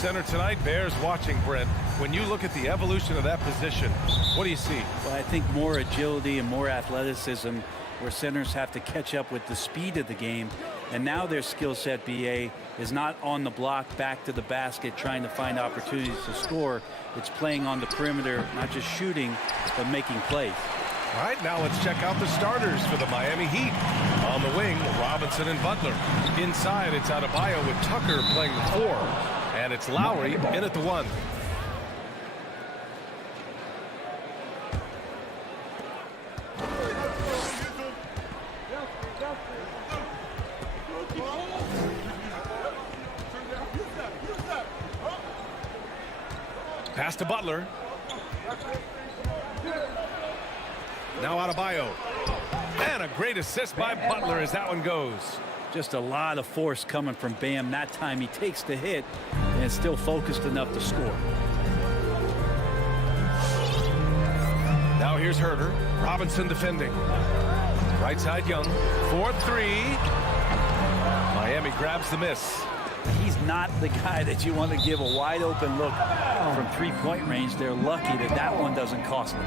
center tonight bears watching, Brent. When you look at the evolution of that position, what do you see? Well, I think more agility and more athleticism, where centers have to catch up with the speed of the game. And now their skill set, BA, is not on the block back to the basket trying to find opportunities to score. It's playing on the perimeter, not just shooting, but making plays. All right, now let's check out the starters for the Miami Heat. On the wing, Robinson and Butler. Inside, it's Adebayo with Tucker playing the 4. And it's Lowry in at the 1. Pass to Butler. Now Adebayo. And a great assist by Butler as that one goes. Just a lot of force coming from Bam. That time he takes the hit and is still focused enough to score. Now here's Herter. Robinson defending. Right side Young. 4-3. Miami grabs the miss. He's not the guy that you want to give a wide open look from three-point range. They're lucky that that one doesn't cost them.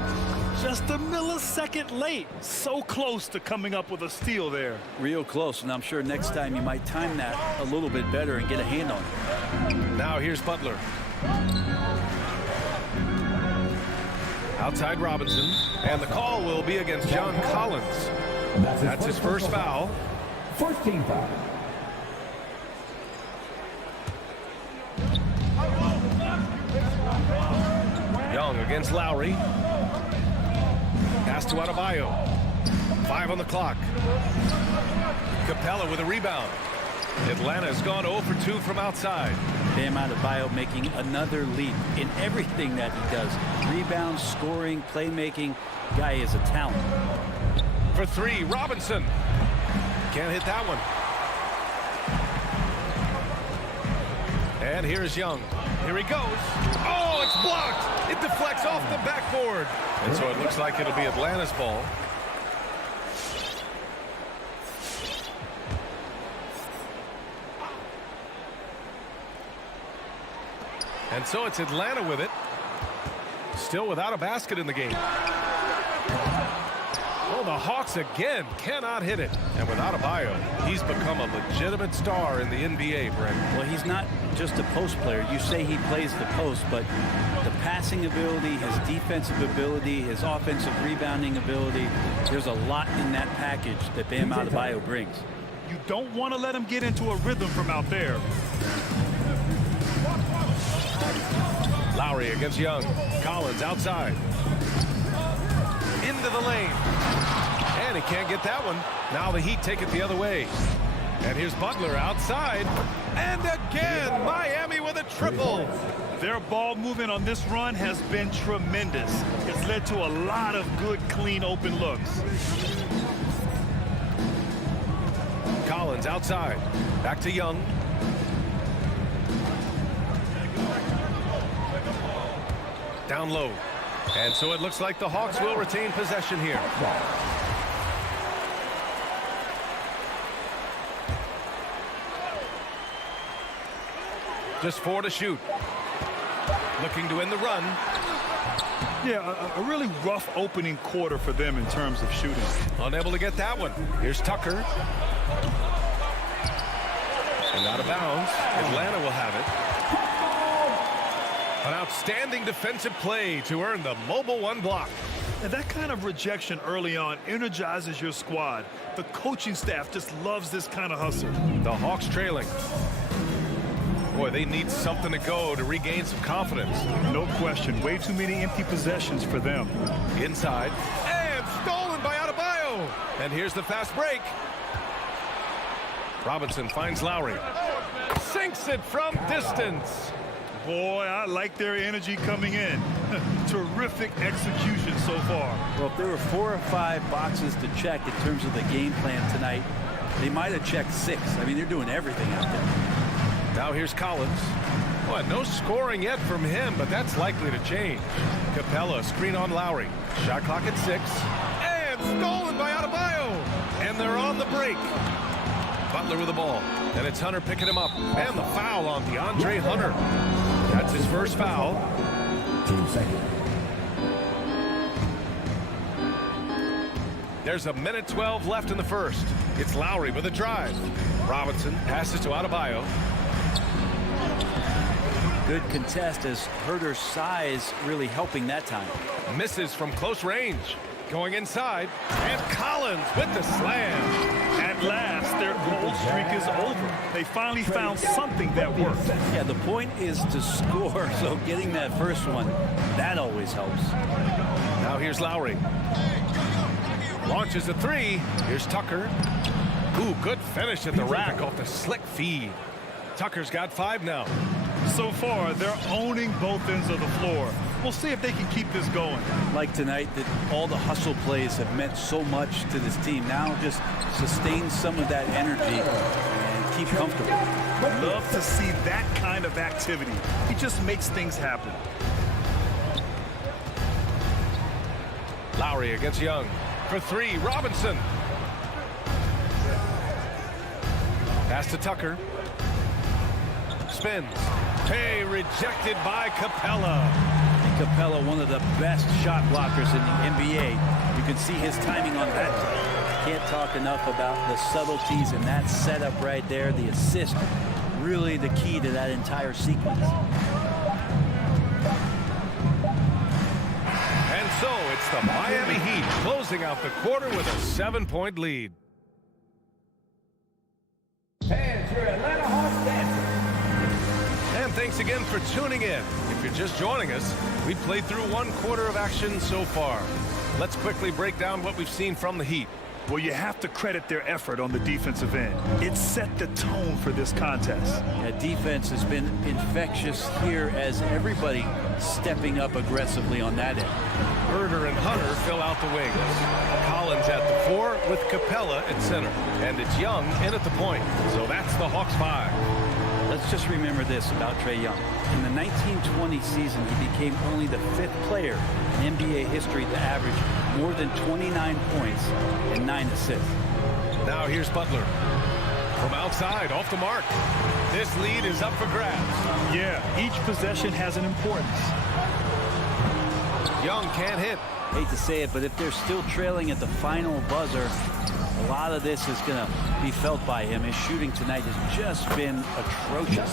Just a millisecond late. So close to coming up with a steal there. Real close, and I'm sure next time you might time that a little bit better and get a hand on it. Now here's Butler. Outside Robinson, and the call will be against John Collins. That's his first foul. First team foul. Young against Lowry. Pass to Adebayo. 5 on the clock. Capella with a rebound. Atlanta's gone 0 for 2 from outside. Bam Adebayo making another leap in everything that he does. Rebounds, scoring, playmaking. Guy is a talent. For 3, Robinson. Can't hit that one. And here's Young. Here he goes. Oh, it's blocked. It deflects off the backboard. And so it looks like it'll be Atlanta's ball. And so it's Atlanta with it. Still without a basket in the game. Oh, the Hawks again cannot hit it. And without Adebayo, he's become a legitimate star in the NBA, Brent. Well, he's not just a post player. You say he plays the post, but the passing ability, his defensive ability, his offensive rebounding ability, there's a lot in that package that Bam Adebayo brings. You don't want to let him get into a rhythm from out there. Lowry against Young. Collins outside. Into the lane. And he can't get that one. Now the Heat take it the other way. And here's Butler outside. And again, Miami with a triple. Their ball movement on this run has been tremendous. It's led to a lot of good, clean, open looks. Collins outside. Back to Young. Down low. And so it looks like the Hawks will retain possession here. Just 4 to shoot. Looking to end the run. Yeah, a really rough opening quarter for them in terms of shooting. Unable to get that one. Here's Tucker. And out of bounds. Atlanta will have it. An outstanding defensive play to earn the mobile 1 block. And that kind of rejection early on energizes your squad. The coaching staff just loves this kind of hustle. The Hawks trailing. Boy, they need something to go to regain some confidence. No question. Way too many empty possessions for them. Inside. And stolen by Adebayo. And here's the fast break. Robinson finds Lowry. Sinks it from distance. Boy, I like their energy coming in. Terrific execution so far. Well, if there were 4 or 5 boxes to check in terms of the game plan tonight, they might have checked 6. I mean, they're doing everything out there. Now here's Collins. Well, no scoring yet from him, but that's likely to change. Capella, screen on Lowry. Shot clock at 6. And stolen by Adebayo. And they're on the break. Butler with the ball. And it's Hunter picking him up. And the foul on DeAndre Hunter. his first foul. Team second. There's 1:12 left in the first. It's Lowry with a drive. Robinson passes to Adebayo. Good contest as Herder's size really helping that time. Misses from close range. Going inside. And Collins with the slam. At last, their cold streak is over. They finally found something that worked. Yeah, the point is to score, so getting that first one, that always helps. Now here's Lowry. Launches a three. Here's Tucker. Ooh, good finish at the rack off the slick feed. Tucker's got 5 now. So far, they're owning both ends of the floor. We'll see if they can keep this going. Like tonight, that all the hustle plays have meant so much to this team. Now just sustain some of that energy and keep comfortable. Love to see that kind of activity. He just makes things happen. Lowry against Young. For 3, Robinson. Pass to Tucker. Spins. Hey, rejected by Capella. Capella, one of the best shot blockers in the NBA. You can see his timing on that play. Can't talk enough about the subtleties in that setup right there. The assist, really the key to that entire sequence. And so it's the Miami Heat closing out the quarter with a 7-point lead. Fans, your Atlanta Hawks dancing. And thanks again for tuning in. If you're just joining us, we've played through 1 quarter of action so far. Let's quickly break down what we've seen from the Heat. Well, you have to credit their effort on the defensive end. It set the tone for this contest. Yeah, defense has been infectious here as everybody stepping up aggressively on that end. Herder and Hunter fill out the wings. Collins at the 4 with Capella at center. And it's Young in at the point. So that's the Hawks 5. Let's just remember this about Trae Young. In the 1920 season, he became only the 5th player in NBA history to average more than 29 points and 9 assists. Now here's Butler. From outside, off the mark. This lead is up for grabs. Yeah, each possession has an importance. Young can't hit. Hate to say it, but if they're still trailing at the final buzzer, a lot of this is going to be felt by him. His shooting tonight has just been atrocious.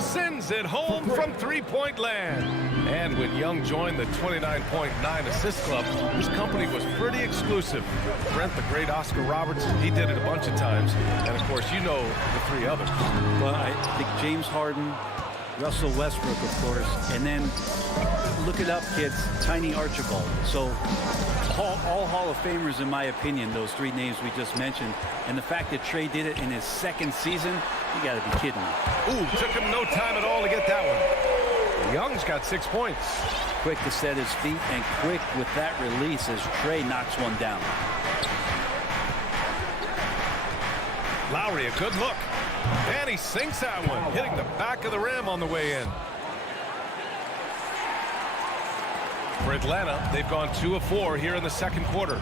Sends it home from 3-point land. And when Young joined the 29.9 assist club, his company was pretty exclusive. Brent, the great Oscar Robertson, he did it a bunch of times. And, of course, you know the 3 others. Well, I think James Harden, Russell Westbrook, of course, and then look it up, kids, Tiny Archibald. So all Hall of Famers, in my opinion, those 3 names we just mentioned. And the fact that Trae did it in his 2nd season, you got to be kidding me. Ooh, took him no time at all to get that one. Young's got 6 points. Quick to set his feet and quick with that release as Trae knocks one down. Lowry, a good look. And he sinks that one, hitting the back of the rim on the way in. For Atlanta, they've gone 2 of 4 here in the 2nd quarter.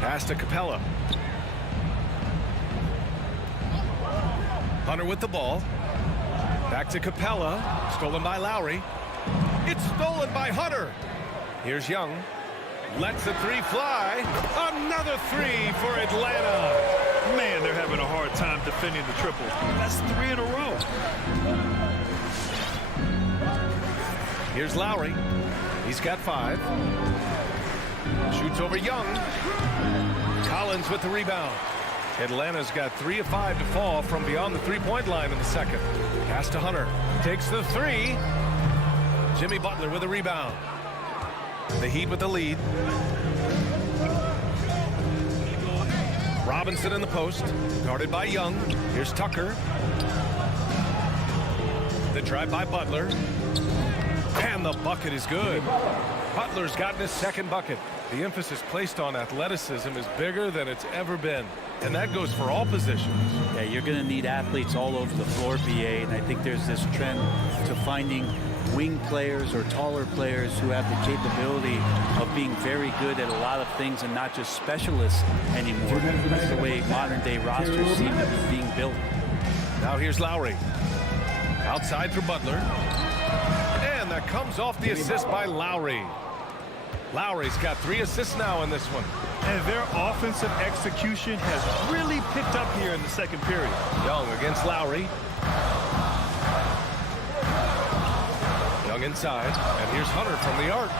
Pass to Capella. Hunter with the ball. Back to Capella. Stolen by Lowry. It's stolen by Hunter. Here's Young. Lets the 3 fly. Another 3 for Atlanta. Man, they're having a hard time defending the triple. That's 3 in a row. Here's Lowry. He's got 5. Shoots over Young. Collins with the rebound. Atlanta's got 3 of 5 to fall from beyond the 3-point line in the 2nd. Pass to Hunter. Takes the 3. Jimmy Butler with a rebound. The Heat with the lead. Robinson in the post. Guarded by Young. Here's Tucker. The drive by Butler. And the bucket is good. Butler's gotten his 2nd bucket. The emphasis placed on athleticism is bigger than it's ever been. And that goes for all positions. Yeah, you're going to need athletes all over the floor, BA. And I think there's this trend to finding wing players or taller players who have the capability of being very good at a lot of things and not just specialists anymore. That's the way modern day rosters seem to be being built. Now here's Lowry. Outside for Butler. And that comes off the assist by Lowry. Lowry's got 3 assists now in this one. And their offensive execution has really picked up here in the second period. Young against Lowry. Young inside, and here's Hunter from the arc.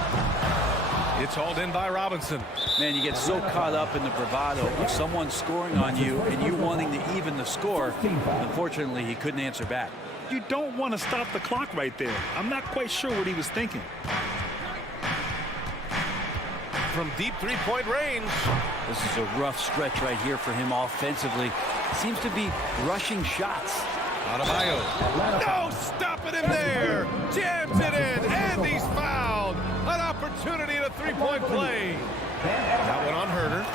It's hauled in by Robinson. Man, you get so caught up in the bravado of someone scoring on you and you wanting to even the score. Unfortunately, he couldn't answer back. You don't want to stop the clock right there. I'm not quite sure what he was thinking. From deep three-point range. This is a rough stretch right here for him offensively. Seems to be rushing shots. Adebayo. No, stopping him there. Jams it in, and he's fouled. An opportunity at a three-point play. That one on Herter.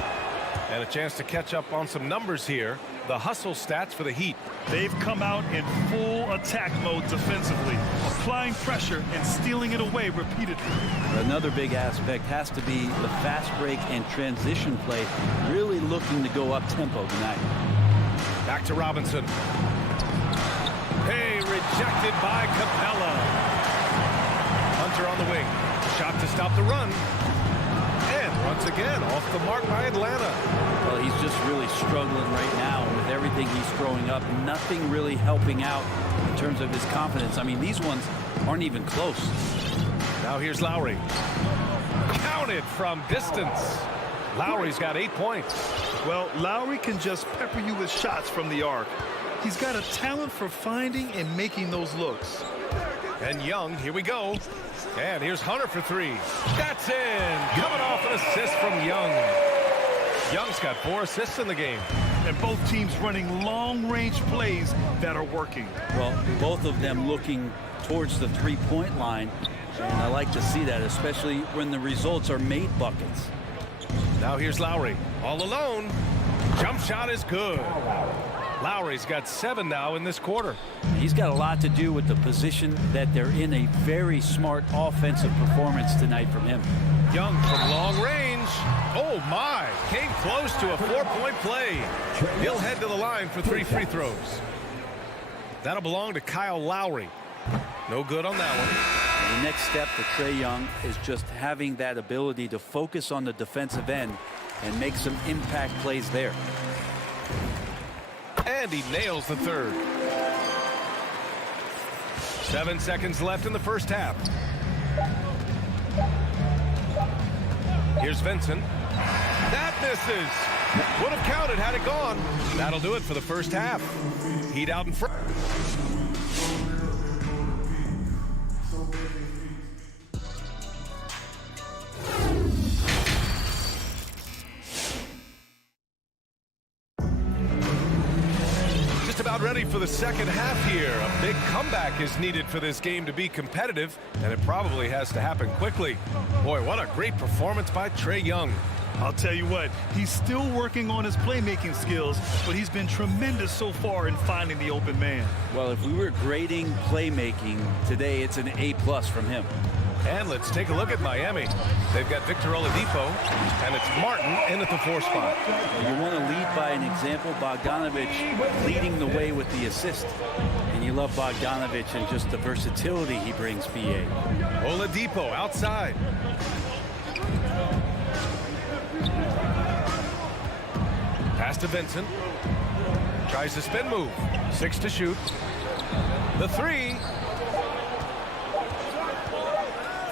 And a chance to catch up on some numbers here. The hustle stats for the Heat. They've come out in full attack mode defensively, applying pressure and stealing it away repeatedly. Another big aspect has to be the fast break and transition play, really looking to go up-tempo tonight. Back to Robinson. Hey, rejected by Capella. Hunter on the wing. Shot to stop the run. And once again, off the mark by Atlanta. Well, he's just really struggling right now with everything he's throwing up. Nothing really helping out in terms of his confidence. I mean, these ones aren't even close. Now here's Lowry. Counted from distance. Lowry's got 8 points. Well, Lowry can just pepper you with shots from the arc. He's got a talent for finding and making those looks. And Young, here we go. And here's Hunter for 3. That's in. Coming off an assist from Young. Young's got 4 assists in the game. And both teams running long-range plays that are working. Well, both of them looking towards the three-point line. And I like to see that, especially when the results are made buckets. Now here's Lowry. All alone. Jump shot is good. Lowry's got 7 now in this quarter. He's got a lot to do with the position that they're in. A very smart offensive performance tonight from him. Young from long range. Oh my, came close to a 4-point play. He'll head to the line for 3 free throws. That'll belong to Kyle Lowry. No good on that one. The next step for Trae Young is just having that ability to focus on the defensive end and make some impact plays there. And he nails the third. 7 seconds left in the first half. Here's Vincent. That misses. Would have counted had it gone. That'll do it for the first half. Heat out in front. About ready for the second half here. A big comeback is needed for this game to be competitive, and it probably has to happen quickly. Boy, what a great performance by Trae Young. I'll tell you what, he's still working on his playmaking skills, but he's been tremendous so far in finding the open man. Well, if we were grading playmaking today, it's an A+ from him. And let's take a look at Miami. They've got Victor Oladipo, and it's Martin in at the 4 spot. You want to lead by an example. Bogdanovich leading the way with the assist. And you love Bogdanovich and just the versatility he brings, BA. Oladipo outside. Pass to Vincent. Tries the spin move. 6 to shoot. The 3.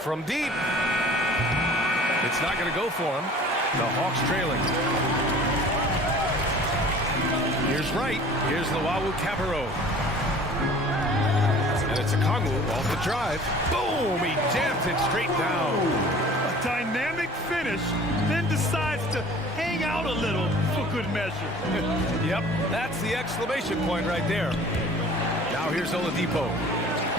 From deep. It's not going to go for him. The Hawks trailing. Here's Wright. Here's Luau Cabarro. And it's a Kongu off the drive. Boom! He jams it straight down. A dynamic finish, then decides to hang out a little for good measure. Yep, that's the exclamation point right there. Now here's Oladipo.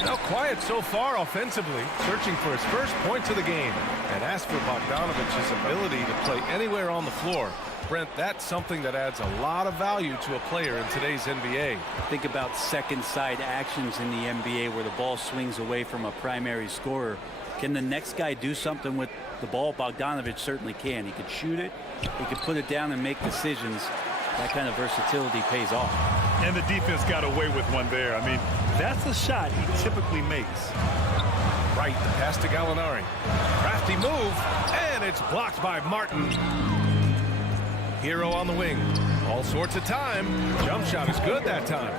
Now quiet so far offensively, searching for his first points of the game. And as for Bogdanovich's ability to play anywhere on the floor, Brent, that's something that adds a lot of value to a player in today's NBA. Think about second side actions in the NBA where the ball swings away from a primary scorer. Can the next guy do something with the ball? Bogdanovich certainly can. He could shoot it, he could put it down and make decisions. That kind of versatility pays off. And the defense got away with one there. I mean, that's a shot he typically makes. Right, the pass to Gallinari. Crafty move, and it's blocked by Martin. Hero on the wing. All sorts of time. Jump shot is good that time.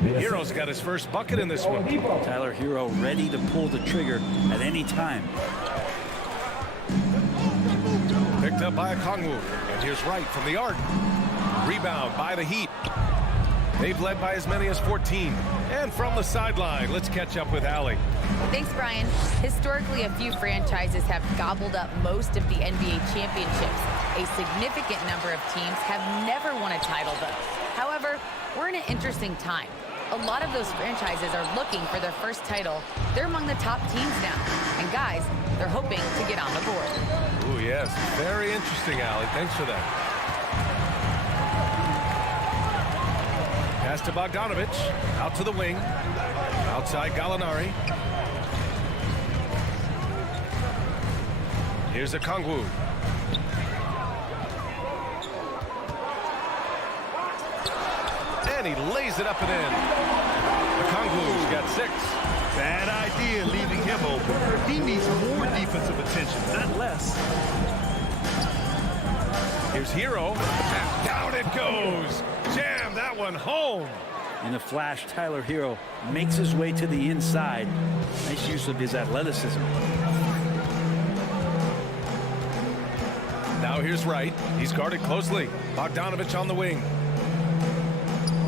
Hero's got his first bucket in this one. Tyler Hero ready to pull the trigger at any time. Picked up by a Kongwu. And here's Wright from the arc. Rebound by the Heat. They've led by as many as 14. And from the sideline, let's catch up with Allie. Thanks, Brian. Historically, a few franchises have gobbled up most of the NBA championships. A significant number of teams have never won a title, though. However, we're in an interesting time. A lot of those franchises are looking for their first title. They're among the top teams now. And guys, they're hoping to get on the board. Oh, yes. Very interesting, Allie. Thanks for that. Pass to Bogdanovich. Out to the wing. Outside Gallinari. Here's a Kongwu. And he lays it up and in. The Kongwu's got 6. Bad idea leaving him open. He needs more defensive attention, not less. Here's Hero. And down it goes. Jam that one home. In a flash, Tyler Hero makes his way to the inside. Nice use of his athleticism. Now here's Wright. He's guarded closely. Bogdanovich on the wing.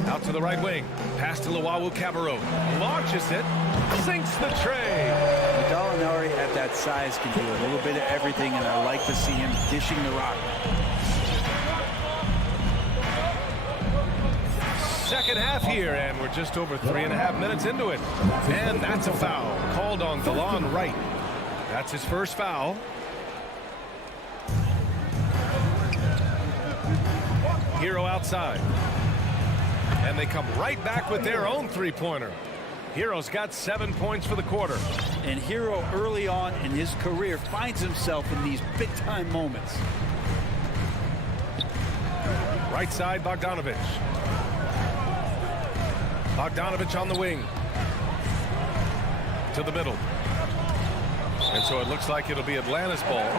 Out to the right wing. Pass to Luwawu-Cabarrot. Launches it. Sinks the tray. Gallinari at that size can do a little bit of everything, and I like to see him dishing the rock. Second half here, and we're just over 3.5 minutes into it. And that's a foul called on Delon Wright. That's his first foul. Hero outside. And they come right back with their own three-pointer. Hero's got 7 points for the quarter. And Hero early on in his career finds himself in these big-time moments. Right side, Bogdanovich. Bogdanovich on the wing. To the middle. And so it looks like it'll be Atlanta's ball.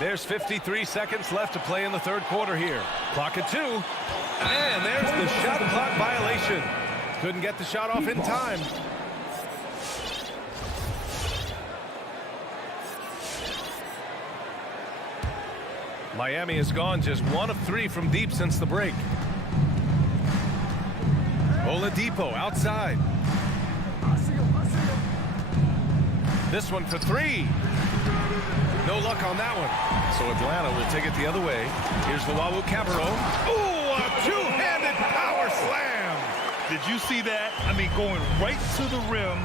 There's 53 seconds left to play in the third quarter here. Clock at 2. And there's the shot clock violation. Couldn't get the shot off in time. Miami has gone just 1 of 3 from deep since the break. Oladipo outside. This one for 3. No luck on that one. So Atlanta will take it the other way. Here's Luwawu-Cabarrot. Ooh, a two-handed power slam. Did you see that? I mean, going right to the rim.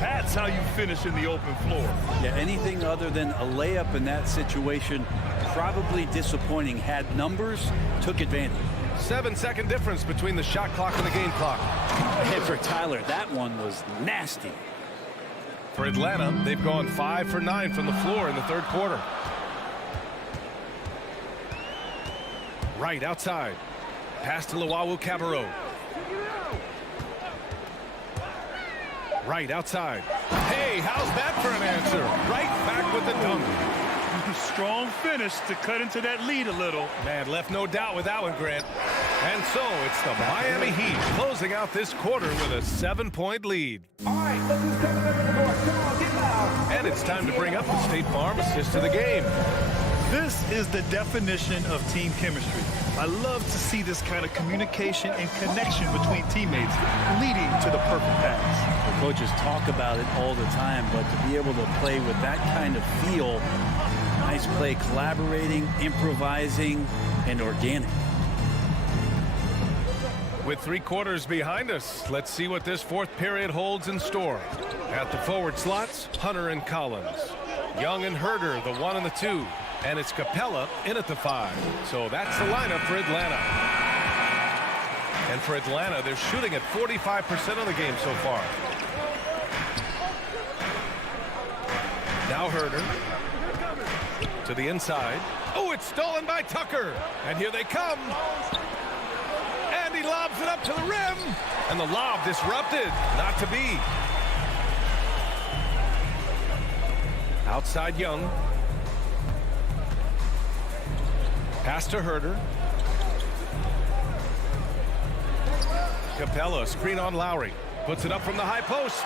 That's how you finish in the open floor. Yeah, anything other than a layup in that situation, probably disappointing. Had numbers, took advantage. 7-second difference between the shot clock and the game clock. And for Tyler, that one was nasty. For Atlanta, they've gone 5 for 9 from the floor in the third quarter. Right outside. Pass to Luwawu-Cabarrot. Right outside. Hey, how's that for an answer? Right back with the dunk. Strong finish to cut into that lead a little. Man, left no doubt with that one, Grant. And so it's the Miami Heat closing out this quarter with a 7-point lead. All right, look who's coming over the board. Come on, get loud. And it's time to bring up the State Farm assist of the game. This is the definition of team chemistry. I love to see this kind of communication and connection between teammates leading to the perfect pass. The coaches talk about it all the time, but to be able to play with that kind of feel, nice play, collaborating, improvising, and organic. With 3 quarters behind us, let's see what this fourth period holds in store. At the forward slots, Hunter and Collins. Young and Herder, the 1 and the 2. And it's Capella in at the 5. So that's the lineup for Atlanta. And for Atlanta, they're shooting at 45% of the game so far. Now Herder to the inside. Oh, it's stolen by Tucker. And here they come. And he lobs it up to the rim. And the lob disrupted. Not to be. Outside Young. Pass to Herder. Capella, screen on Lowry. Puts it up from the high post.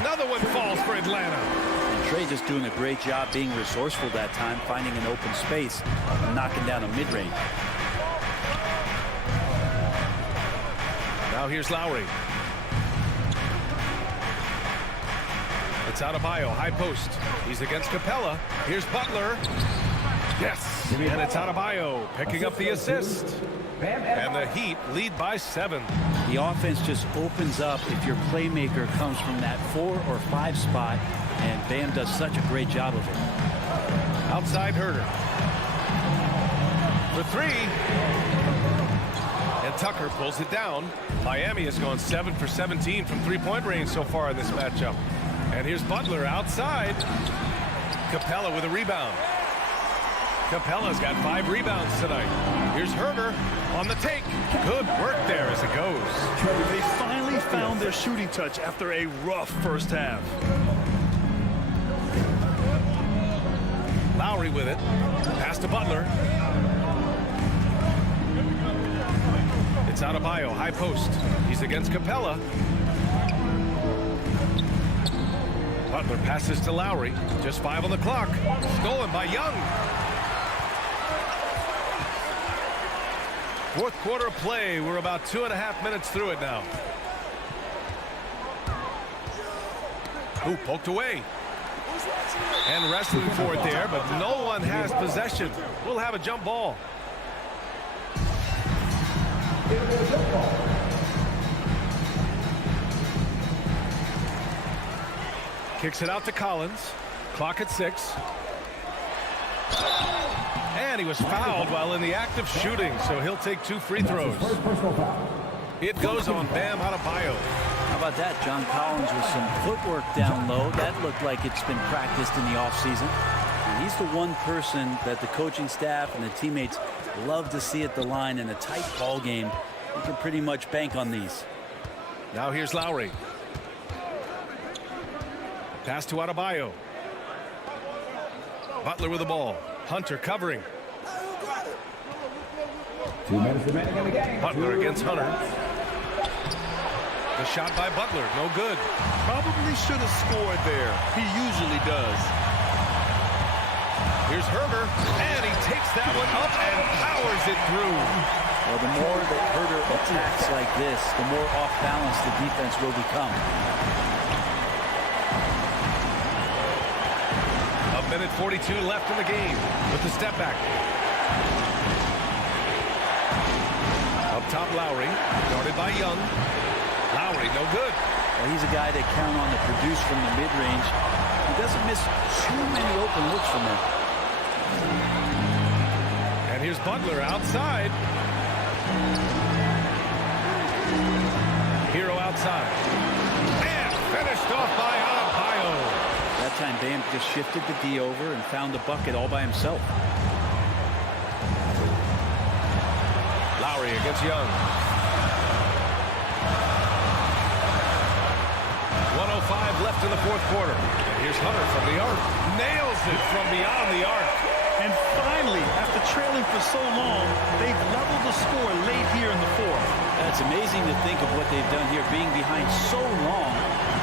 Another one falls for Atlanta. And Trey just doing a great job being resourceful that time, finding an open space and knocking down a mid-range. Now here's Lowry. It's Adebayo, high post. He's against Capella. Here's Butler. Yes, and it's Adebayo picking up the assist. And the Heat lead by 7. The offense just opens up if your playmaker comes from that 4 or 5 spot, and Bam does such a great job of it. Outside Herder. For 3. And Tucker pulls it down. Miami has gone 7 for 17 from three-point range so far in this matchup. And here's Butler outside. Capella with a rebound. Capella's got 5 rebounds tonight. Here's Herder on the take. Good work there as it goes. They finally found their shooting touch after a rough first half. Lowry with it. Pass to Butler. It's Adebayo, high post. He's against Capella. Butler passes to Lowry. Just 5 on the clock. Stolen by Young. Fourth quarter of play. We're about 2.5 minutes through it now. Ooh, poked away. And wrestling for it there, but no one has possession. We'll have a jump ball. Kicks it out to Collins. Clock at 6. And he was fouled while in the act of shooting, so he'll take 2 free throws. It goes on Bam Adebayo. How about that? John Collins with some footwork down low. That looked like it's been practiced in the offseason. And he's the one person that the coaching staff and the teammates love to see at the line in a tight ball game. You can pretty much bank on these. Now here's Lowry. Pass to Adebayo. Butler with the ball. Hunter covering. 2 minutes remaining in the game. Butler against Hunter. The shot by Butler, no good. Probably should have scored there. He usually does. Here's Herder, and he takes that one up and powers it through. Well, the more that Herder attacks like this, the more off balance the defense will become. A minute 42 left in the game with the step back. Up top, Lowry, guarded by Young. Lowry, no good. Well, he's a guy they count on to produce from the mid-range. He doesn't miss too many open looks from him. And here's Butler outside. Hero outside. And finished off by Adebayo. That time, Bam just shifted the D over and found the bucket all by himself. Lowry against Young. 1:05 left in the fourth quarter. And here's Hunter from the arc. Nails it from beyond the arc. And finally, after trailing for so long, they've leveled the score late here in the fourth. That's amazing to think of what they've done here, being behind so long.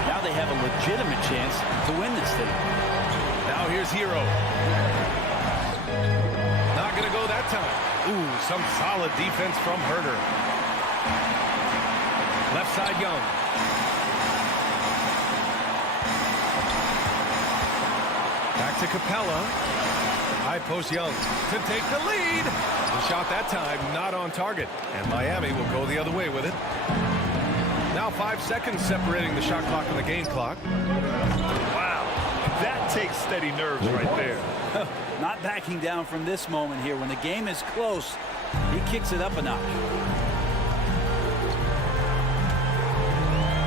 Now they have a legitimate chance to win this thing. Now here's Hero. Not going to go that time. Ooh, some solid defense from Herder. Left side Young. Back to Capella. High post Young to take the lead. The shot that time not on target. And Miami will go the other way with it. Now 5 seconds separating the shot clock and the game clock. Wow, that takes steady nerves right there. Not backing down from this moment here. When the game is close, he kicks it up a notch.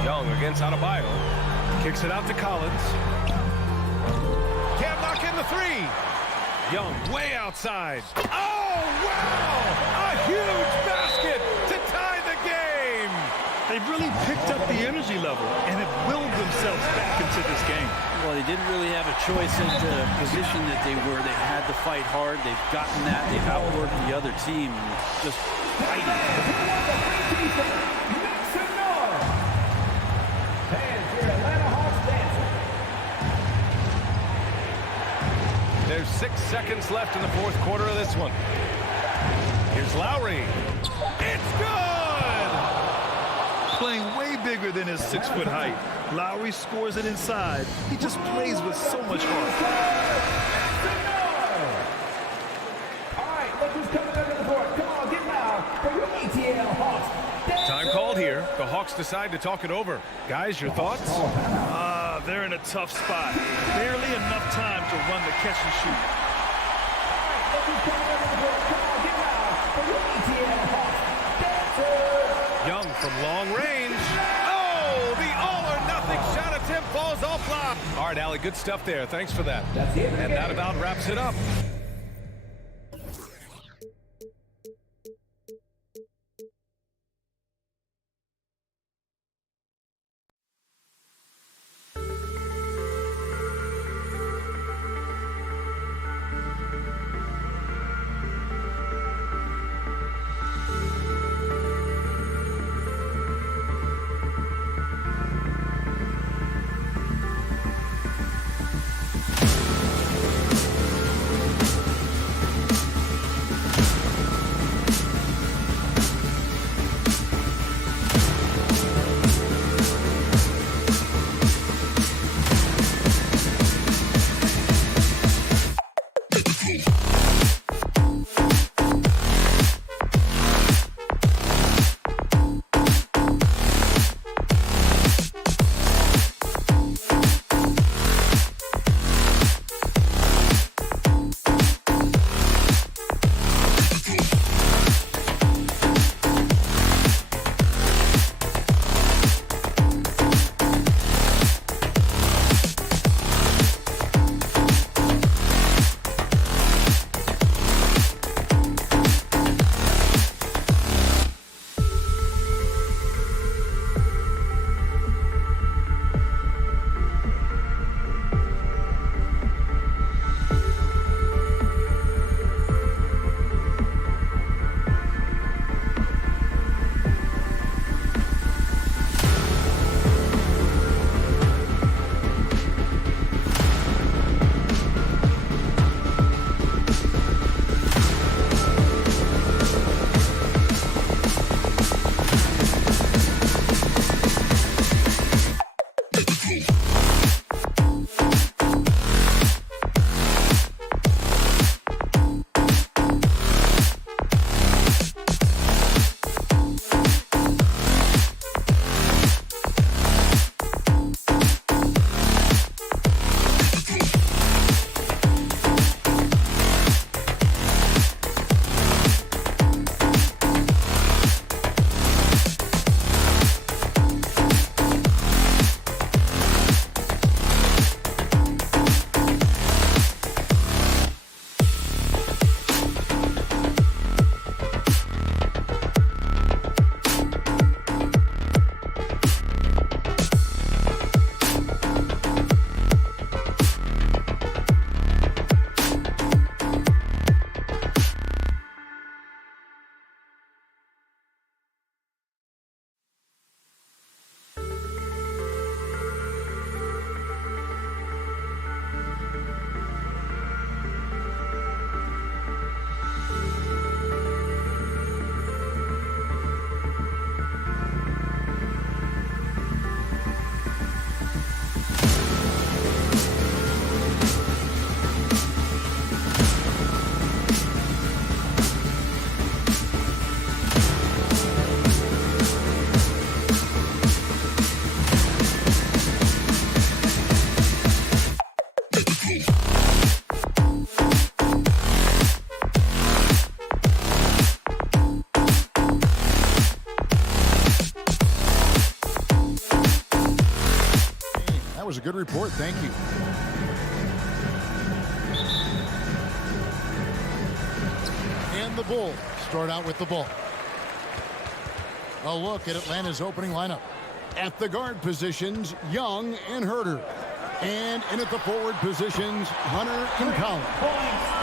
Young against Adebayo. Kicks it out to Collins. Can't knock in the three. Young way outside. Oh, wow! A huge basket to tie the game. They've really picked up the energy level and have willed themselves back into this game. Well, they didn't really have a choice in the position that they were. They had to fight hard. They've gotten that. They've outworked the other team. Just fighting. There's 6 seconds left in the fourth quarter of this one. Here's Lowry. It's good! Playing way bigger than his 6-foot height. Lowry scores it inside. He just plays with so much heart. All right, look who's coming under the board. Come on, get loud for your ATL Hawks. Time called here. The Hawks decide to talk it over. Guys, your thoughts? They're in a tough spot. Barely enough time to run the catch and shoot. Look who's coming under the board. Come on, get loud for your ATL Hawks. Young from long range. Oh, the all-or-nothing shot attempt falls offline. All right, Allie, good stuff there. Thanks for that. That's it. And that about wraps it up. was a good report. Thank you. And the Bulls start out with the ball. A look at Atlanta's opening lineup. At the guard positions, Young and Herter. And in at the forward positions, Hunter and Collins.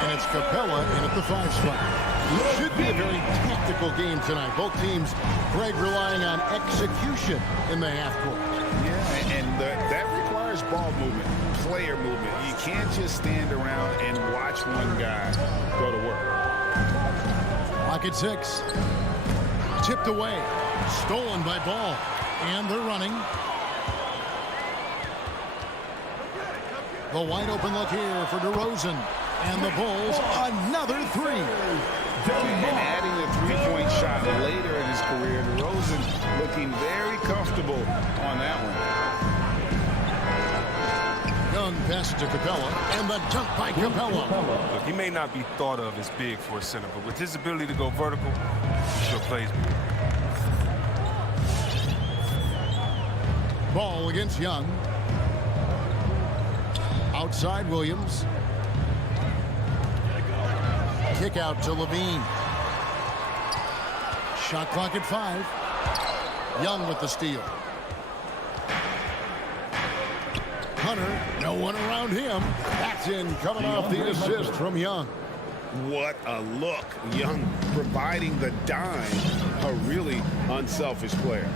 And it's Capella in at the 5 spot. It should be a very tactical game tonight. Both teams, Greg, relying on execution in the half court. Yeah, and that requires ball movement, player movement. You can't just stand around and watch one guy go to work. Clock at 6. Tipped away. Stolen by Ball. And they're running. The wide open look here for DeRozan. And the Bulls, another 3. And adding the three-point shot later in his career, DeRozan looking very comfortable on that one. Young pass to Capella, and the dunk by Capella. Look, he may not be thought of as big for a center, but with his ability to go vertical, he sure plays. Ball against Young. Outside Williams. Kick out to Levine. Shot clock at 5. Young with the steal. Hunter, no one around him. That's in, coming off the assist from Young. What a look. Young providing the dime. A really unselfish player.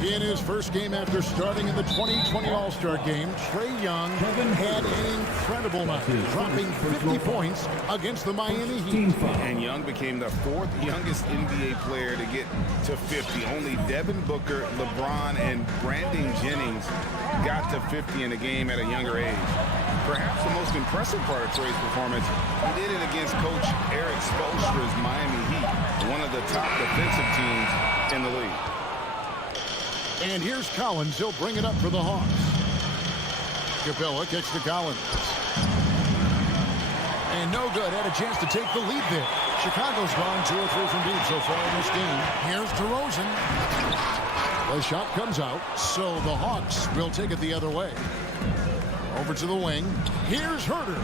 In his first game after starting in the 2020 All-Star game, Trae Young had an incredible night, dropping 50 points against the Miami Heat. And Young became the 4th youngest NBA player to get to 50. Only Devin Booker, LeBron, and Brandon Jennings got to 50 in a game at a younger age. Perhaps the most impressive part of Trae's performance, he did it against Coach Eric Spoelstra's Miami Heat, one of the top defensive teams in the league. And here's Collins. He'll bring it up for the Hawks. Capella kicks to Collins. And no good. Had a chance to take the lead there. Chicago's gone 2 or 3 from deep so far in this game. Here's DeRozan. The shot comes out, so the Hawks will take it the other way. Over to the wing. Here's Herter.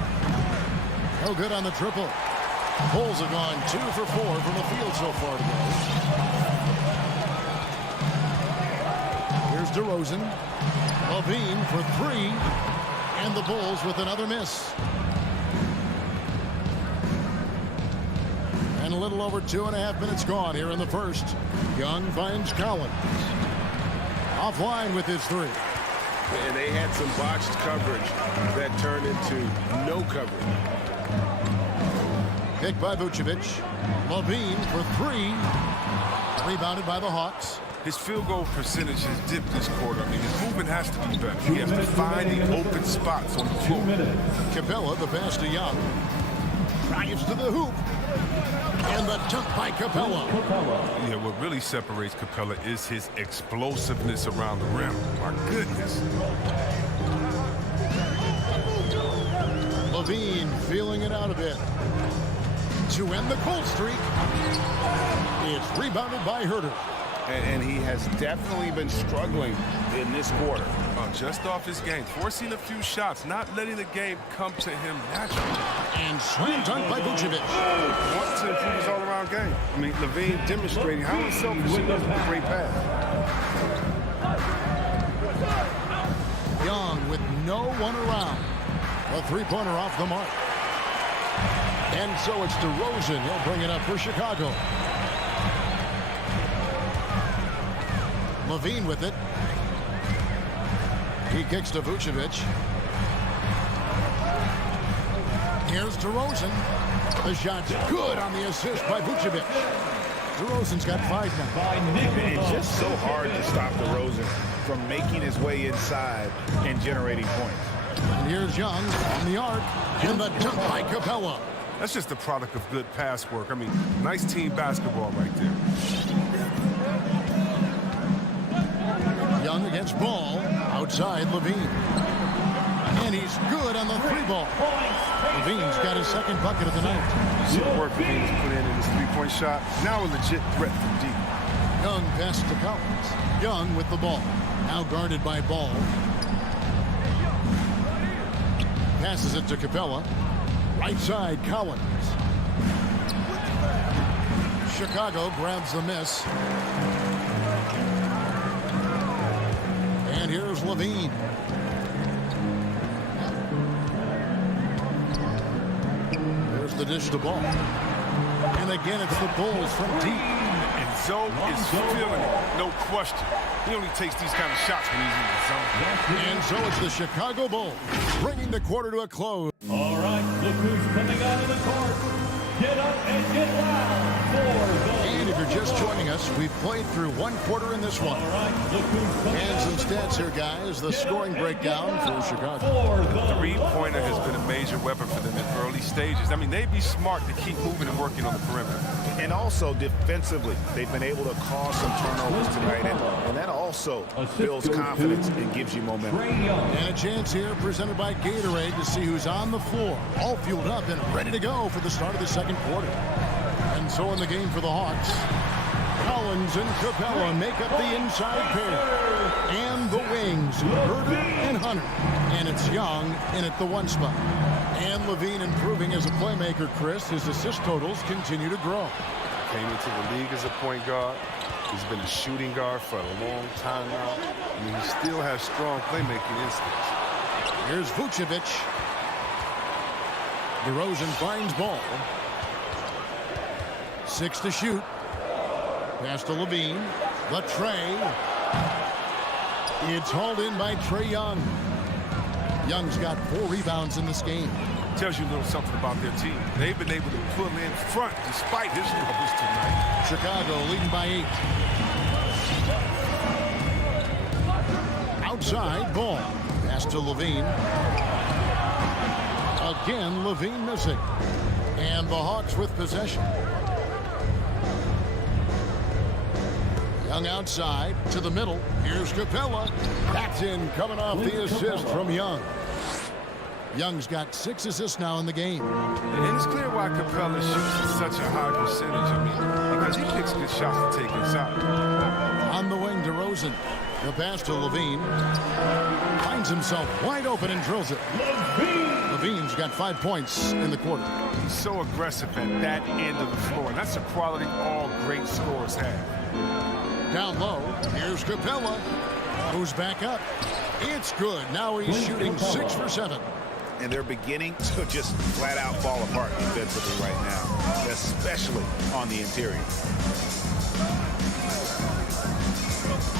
No good on the triple. Bulls have gone 2 for 4 from the field so far today. Here's DeRozan. Levine for 3. And the Bulls with another miss. And a little over 2.5 minutes gone here in the first. Young finds Collins. Offline with his 3. And they had some botched coverage that turned into no coverage. Picked by Vucevic. Levine for 3. Rebounded by the Hawks. His field goal percentage has dipped this quarter. I mean, his movement has to be better. He has to find the open spots on the floor. Capella, the pass to Young. Drives to the hoop. And the dunk by Capella. Yeah, what really separates Capella is his explosiveness around the rim. My goodness. Levine feeling it out a bit. To end the cold streak. It's rebounded by Herter. And he has definitely been struggling in this quarter. Just off his game, forcing a few shots, not letting the game come to him naturally. And slam dunk by Vucevic. Want to improve his all-around game. I mean, Levine demonstrating how unselfish he is with a great pass. Young with no one around. A 3-pointer off the mark. And so it's DeRozan. He'll bring it up for Chicago. Levine with it. He kicks to Vucevic. Here's DeRozan. The shot's good on the assist by Vucevic. DeRozan's got 5 now. It's just so hard to stop DeRozan from making his way inside and generating points. And here's Young on the arc. And the dunk by Capella. That's just the product of good pass work. I mean, nice team basketball right there. Young against Ball. Outside Levine. And he's good on the 3-ball. Levine's got his 2nd bucket of the night. See the work Levine's put in his 3-point shot. Now a legit threat from deep. Young passes to Collins. Young with the ball. Now guarded by Ball. Passes it to Capella. Right side, Collins. Chicago grabs the miss. And here's Levine. There's the dish to Ball. And again, it's the Bulls from deep. And Zoe is feeling it, no question. He only takes these kind of shots when he's in the zone. And so it's the Chicago Bulls bringing the quarter to a close. All right, look who's coming out of the court. Get up and get loud for the... And if you're just joining us, we've played through one quarter in this one. All right, look who's coming And some stats here, guys. The scoring breakdown for Chicago. The three-pointer has been a major weapon for them in early stages. I mean, they'd be smart to keep moving and working on the perimeter. And also defensively, they've been able to cause some turnovers tonight, and that also builds confidence and gives you momentum. And a chance here presented by Gatorade to see who's on the floor, all fueled up and ready to go for the start of the second quarter. And so in the game for the Hawks, Collins and Capella make up the inside pair. And the wings, Herder and Hunter. And it's Young in at the one spot. And Levine improving as a playmaker, Chris. His assist totals continue to grow. Came into the league as a point guard. He's been a shooting guard for a long time now. I mean, he still has strong playmaking instincts. Here's Vucevic. DeRozan finds Ball. 6 to shoot. Pass to Levine. The tray. It's hauled in by Trae Young. Young's got 4 rebounds in this game. Tells you a little something about their team. They've been able to pull in front despite his struggles tonight. Chicago leading by 8. Outside, Ball. Pass to Levine. Again, Levine missing. And the Hawks with possession. Young outside to the middle. Here's Capella. That's in, coming off the assist from Young. Young's got 6 assists now in the game. And it's clear why Capella shoots at such a high percentage. I mean, because he picks good shots to take inside. On the wing, DeRozan. The pass to Levine. Finds himself wide open and drills it. Levine's got 5 points in the quarter. He's so aggressive at that end of the floor. And that's a quality all great scorers have. Down low, here's Capella, who's back up. It's good. Now he's shooting 6 for 7. And they're beginning to just flat out fall apart defensively right now, especially on the interior.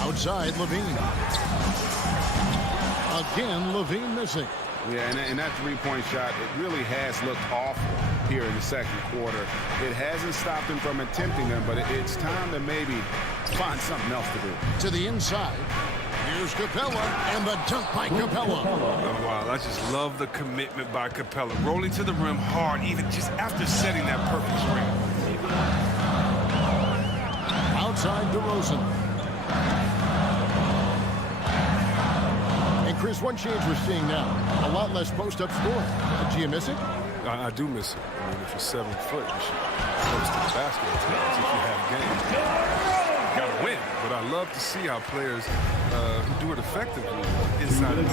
Outside, Levine. Again, Levine missing. Yeah, and that three-point shot, it really has looked awful here in the second quarter. It hasn't stopped him from attempting them, but it's time to maybe find something else to do. To the inside. Here's Capella, and the dunk by Capella. Oh, wow, I just love the commitment by Capella. Rolling to the rim hard, even just after setting that perfect screen. Outside, DeRozan. And Chris, one change we're seeing now. A lot less post-up scoring. Do you miss it? I do miss it. I mean, if you're 7 foot, you should close to the basket at times if you have game. You gotta win, but I love to see how players who do it effectively inside of the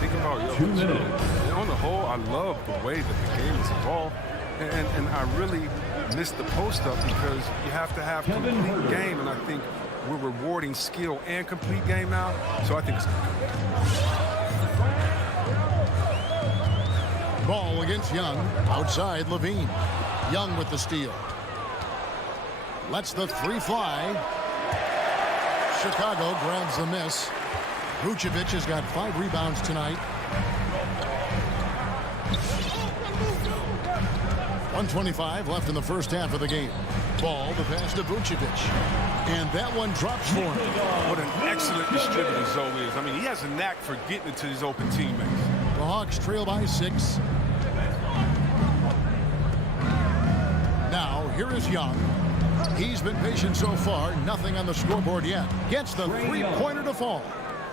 think about Jokic. On the whole, I love the way that the game is evolved, and I really miss the post-up because you have to have complete game, and I think we're rewarding skill and complete game now, so I think it's good. Ball against Young. Outside, Levine. Young with the steal. Lets the 3 fly. Chicago grabs the miss. Vucevic has got 5 rebounds tonight. 1:25 left in the first half of the game. Ball, the pass to Vucevic. And that one drops for him. What an excellent distributor Zoe is. I mean, he has a knack for getting it to his open teammates. The Hawks trail by 6. Now, here is Young. He's been patient so far. Nothing on the scoreboard yet. Gets the 3-pointer to fall.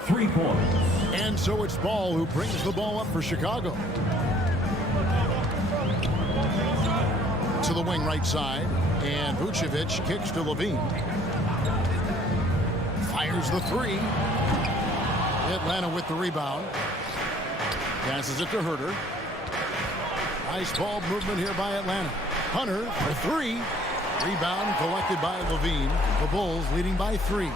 3 points. And so it's Ball who brings the ball up for Chicago. To the wing right side. And Vucevic kicks to Levine. Fires the 3. Atlanta with the rebound. Passes it to Herder. Nice ball movement here by Atlanta. Hunter for three. Rebound collected by Levine. The Bulls leading by 3.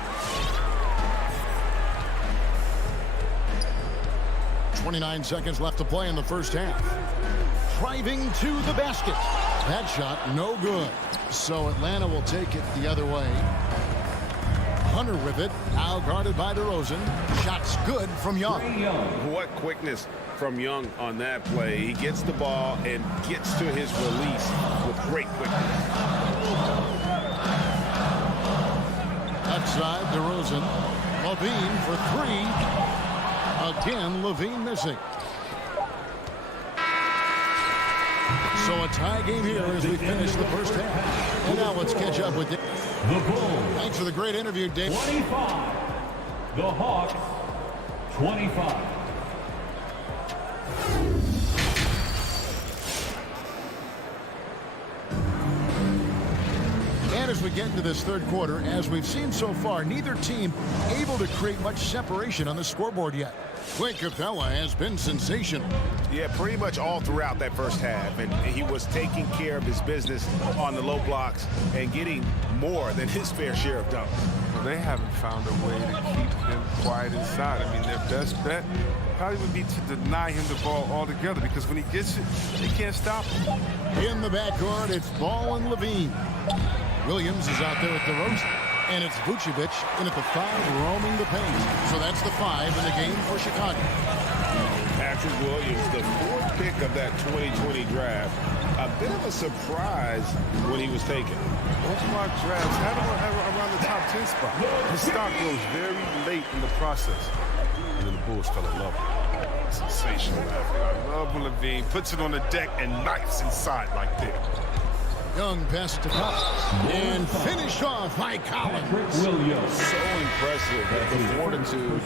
29 seconds left to play in the first half. Driving to the basket. That shot no good. So Atlanta will take it the other way. Hunter with it. Now guarded by DeRozan. Shots good from Young. What quickness from Young on that play. He gets the ball and gets to his release with great quickness. Outside DeRozan. Levine for 3. Again, Levine missing. So a tie game here as we finish the first half. And now let's catch up with Dave. The Bulls. Thanks for the great interview, Dave. 25. The Hawks 25. And as we get into this third quarter, as we've seen so far, neither team able to create much separation on the scoreboard yet. Clint Capella has been sensational. Yeah, pretty much all throughout that first half. And he was taking care of his business on the low blocks and getting more than his fair share of dunks. Well, they haven't found a way to keep him quiet inside. I mean, their best bet probably would be to deny him the ball altogether, because when he gets it, they can't stop him. In the backcourt, it's Ball and Levine. Williams is out there at the roast, and it's Vucevic in at the 5, roaming the paint. So that's the 5 in the game for Chicago. Patrick Williams, the 4th pick of that 2020 draft. A bit of a surprise when he was taken. Most of our drafts had him around the top 10 spot. His stock rose very late in the process. And then the Bulls fell in love with him. Sensational athlete. I love when Levine puts it on the deck and knifes inside like that. Young pass to Collins. And finished off by Collins. Williams. So impressive, the fortitude,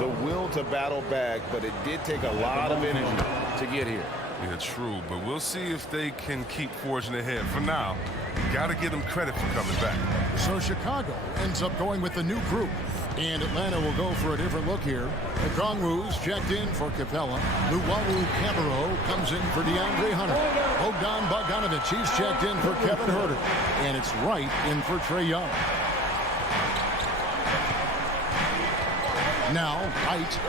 the will to battle back, but it did take a lot of energy to get here. Yeah, true, but we'll see if they can keep forging ahead. For now, you got to give them credit for coming back. So Chicago ends up going with the new group. And Atlanta will go for a different look here. Okongwu's checked in for Capella. Luwawu Cabarro comes in for DeAndre Hunter. Bogdan Bogdanovic, he's checked in for Kevin Herter. And it's Wright in for Trae Young. Now, Wright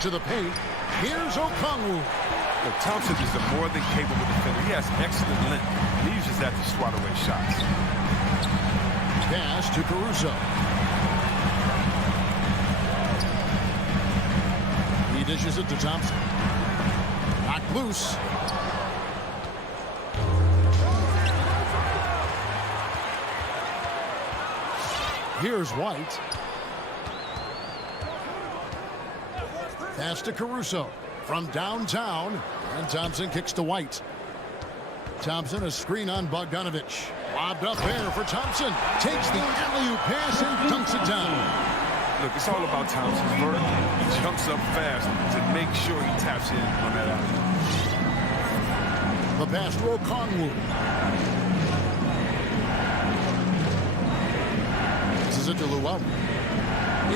to the paint. Here's Okongwu. Look, Thompson is a more than capable defender. He has excellent length. He uses that to swat away shots. Pass to Caruso. He dishes it to Thompson. Knocked loose. Here's White. Pass to Caruso from downtown. And Thompson kicks to White. Thompson, a screen on Bogdanovic. Lobbed up there for Thompson. Takes the alley-oop pass and dunks it down. Look, it's all about Thompson's vertical. He jumps up fast to make sure he taps in on that alley. The pass to Okongwu. This is it to Luwawu.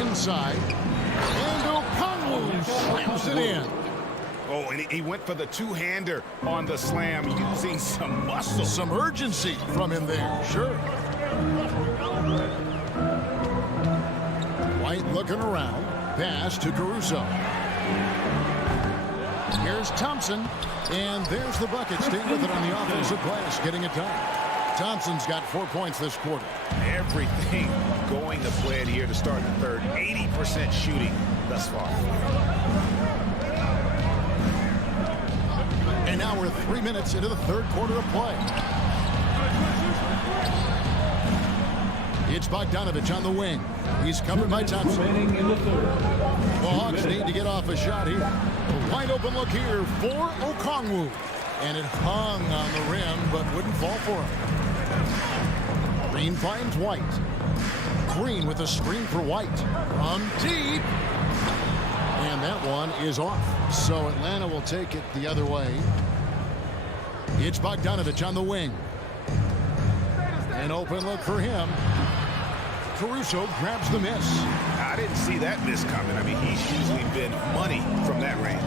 Inside. And Okongwu slams it in. Oh, and he went for the two-hander on the slam, using some muscle. Some urgency from him there, sure. White looking around. Pass to Caruso. Here's Thompson. And there's the bucket. Staying with it on the offensive glass, getting it done. Thompson's got 4 points this quarter. Everything going to plan here to start the third. 80% shooting thus far. And now we're 3 minutes into the third quarter of play. It's Bogdanovic on the wing. He's covered by Thompson. The Hawks need to get off a shot here. A wide open look here for Okongwu. And it hung on the rim, but wouldn't fall for him. Green finds White. Green with a screen for White. From deep. And that one is off. So Atlanta will take it the other way. It's Bogdanovic on the wing. An open look for him. Caruso grabs the miss. I didn't see that miss coming. I mean, he's usually been money from that range.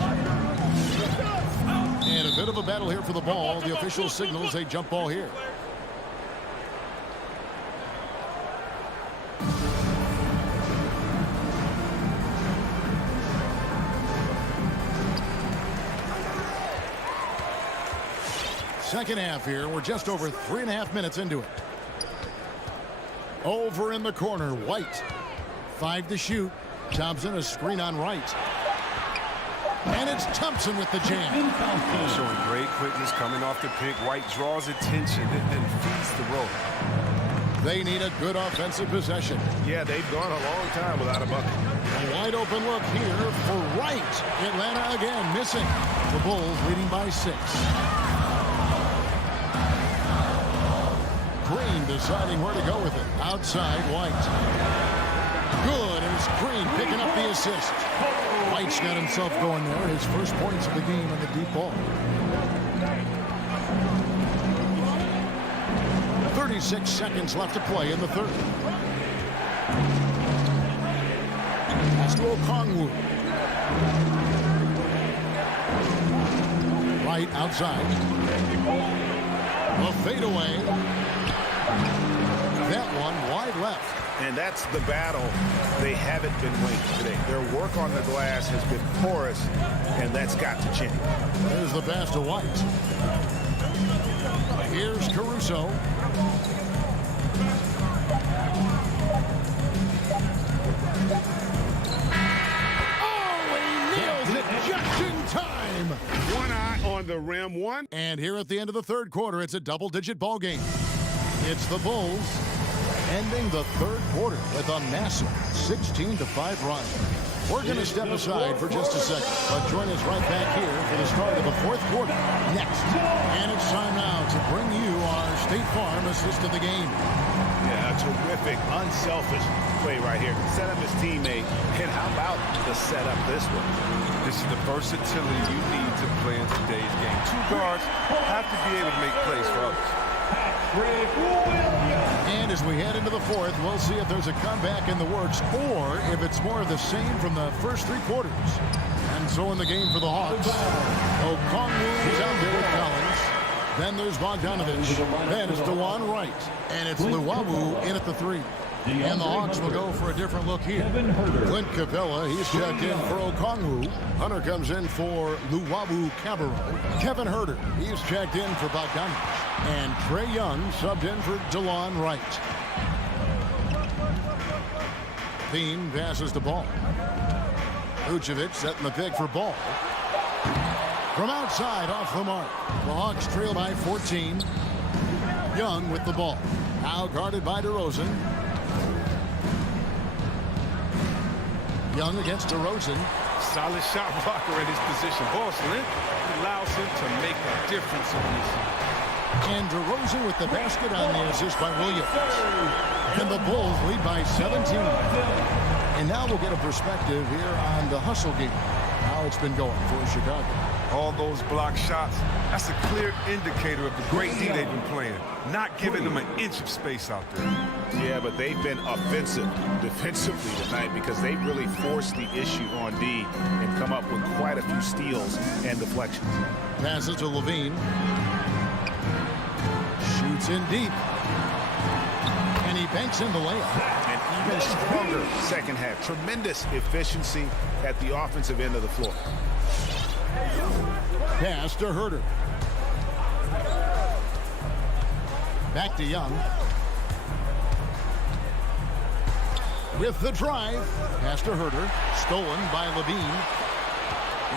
And a bit of a battle here for the ball. The official signals a jump ball here. Second half here. We're just over 3.5 minutes into it. Over in the corner, White. 5 to shoot. Thompson, a screen on right. And it's Thompson with the jam. Showing great quickness coming off the pick. White draws attention and feeds the rope. They need a good offensive possession. Yeah, they've gone a long time without a bucket. A wide open look here for Wright. Atlanta again missing. The Bulls leading by 6. Green deciding where to go with it. Outside, White. Good, and it's Green picking up the assist. White's got himself going there. His first points of the game on the deep ball. 36 seconds left to play in the third. Pass to Okongwu. Right outside. A fadeaway. That one wide left. And that's the battle they haven't been winning today. Their work on the glass has been porous, and that's got to change. There's the pass to White. Here's Caruso. Oh, he nails it just in time. One eye on the rim, one. And here at the end of the third quarter, it's a double-digit ball game. It's the Bulls ending the third quarter with a massive 16-5 run. We're going to step aside for just a second, but join us right back here for the start of the fourth quarter next. And it's time now to bring you our State Farm assist of the game. Yeah, a terrific, unselfish play right here. Set up his teammate, and how about the setup this one? This is the versatility you need to play in today's game. Two guards have to be able to make plays for others. And as we head into the fourth, we'll see if there's a comeback in the works or if it's more of the same from the first 3 quarters. And so in the game for the Hawks, Okongwu is out there with Collins. Then there's Bogdanovich. Then it's DeJuan Wright. And it's Luwawu in at the 3. And the Hawks will go for a different look here. Clint Capella, he's checked in for Okongwu. Hunter comes in for Luwawu Cabarro. Kevin Huerter, he's checked in for Bogdanovich. And Trae Young subbed in for DeJuan Wright. Bean passes the ball. Vucevic setting the pick for Ball. From outside, off the mark. The Hawks trail by 14. Young with the ball. Now guarded by DeRozan. Young against DeRozan. Solid shot blocker in his position. Boston allows him to make a difference in this. And DeRozan with the basket on the assist by Williams. And the Bulls lead by 17. And now we'll get a perspective here on the hustle game. How it's been going for Chicago. All those block shots, that's a clear indicator of the great D they've been playing. Not giving them an inch of space out there. Yeah, but they've been offensive defensively tonight because they really forced the issue on D and come up with quite a few steals and deflections. Passes to Levine. Shoots in deep. And he banks in the layup. An even stronger second half. Tremendous efficiency at the offensive end of the floor. Pass to Huerter. Back to Young. With the drive. Pass to Huerter. Stolen by Levine.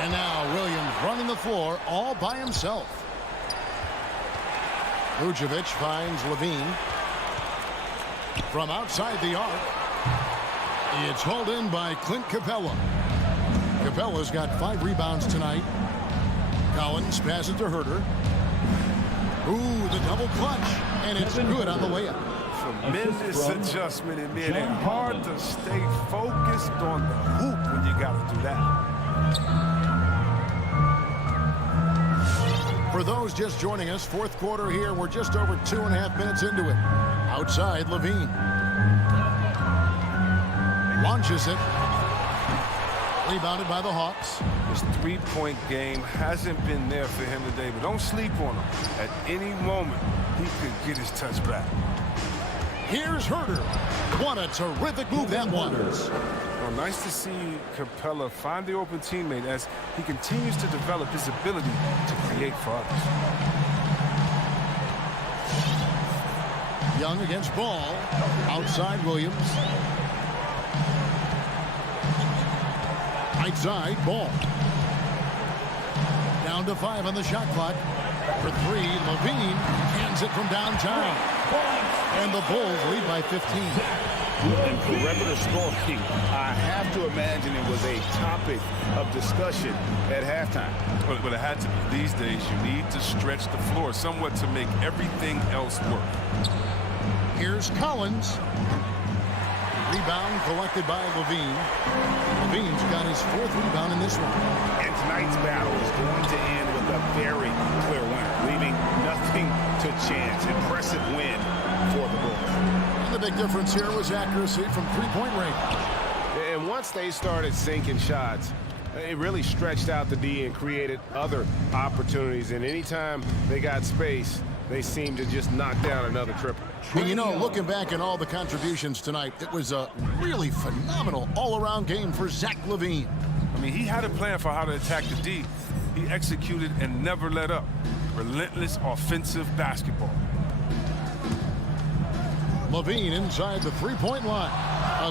And now Williams running the floor all by himself. Vucevic finds Levine. From outside the arc. It's hauled in by Clint Capella. Capella's got 5 rebounds tonight. Collins passes to Huerter. Ooh, the double clutch. And it's good on the layup. Tremendous adjustment in midair. Hard to stay focused on the hoop when you got to do that. For those just joining us, fourth quarter here. We're just over 2.5 minutes into it. Outside, Levine. Launches it. Rebounded by the Hawks. His three-point game hasn't been there for him today, but don't sleep on him. At any moment, he could get his touch back. Here's Herder. What a terrific move that was. Well, nice to see Capella find the open teammate as he continues to develop his ability to create for others. Young against Ball. Outside Williams. Right side, Ball. Down to 5 on the shot clock. For 3, Levine hands it from downtown. And the Bulls lead by 15. And perimeter scoring, I have to imagine it was a topic of discussion at halftime. But it had to be. These days, you need to stretch the floor somewhat to make everything else work. Here's Collins. Rebound collected by Levine. Levine's got his 4th rebound in this one. And tonight's battle is going to end with a very clear winner, leaving nothing to chance. Impressive win for the Bulls. And the big difference here was accuracy from three-point range. And once they started sinking shots, it really stretched out the D and created other opportunities. And anytime they got space, they seemed to just knock down another triple. And you know, looking back at all the contributions tonight, it was a really phenomenal all-around game for Zach LaVine. I mean, he had a plan for how to attack the D. He executed and never let up. Relentless offensive basketball. LaVine inside the three-point line.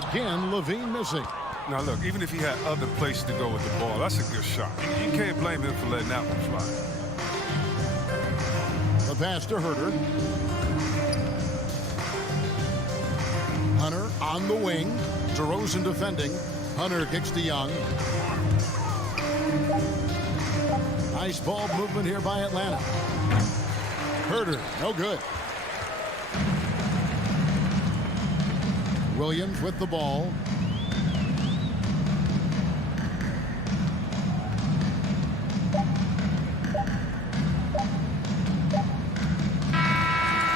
Again, LaVine missing. Now, look, even if he had other places to go with the ball, that's a good shot. You can't blame him for letting that one fly. The pass to Herder. Hunter on the wing. DeRozan defending. Hunter kicks to Young. Nice ball movement here by Atlanta. Herder, no good. Williams with the ball.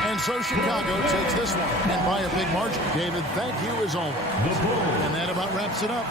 And so Chicago takes this one, and by a big margin. David, thank you as always. And that about wraps it up.